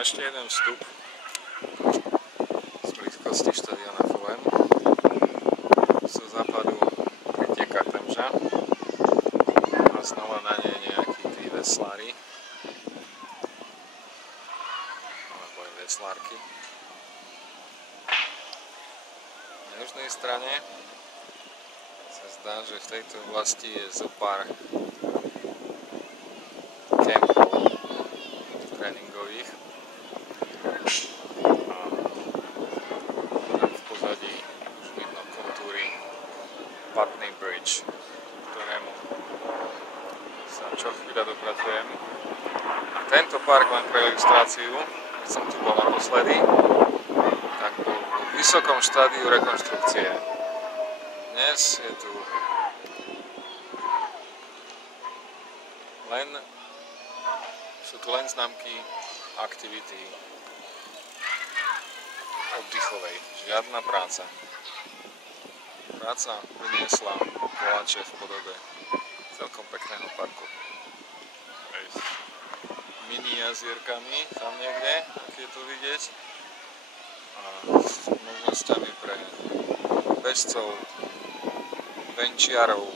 ešte jeden vstup z blízkosti štadiona Fulham. Zo západu pritieka Temža a znova na nej nejakí tí veslári alebo aj veslárky. Na južnej strane sa zdá, že v tejto oblasti je zopár kempov tréningových. A v pozadí už vidno kontúry Putney Bridge, ktorému sa čo chvíľa dopracujem. Tento park len pre ilustráciu, keď som tu bol naposledy, tak bol vo vysokom štádiu rekonštrukcie. Dnes je tu sú tu len známky aktivity oddychovej, žiadna práca. Práca priniesla koláče v podobe celkom pekného parku. Aj s mini jazierkami tam niekde, ak je tu vidieť. A s možnosťami pre bežcov, venčiarov,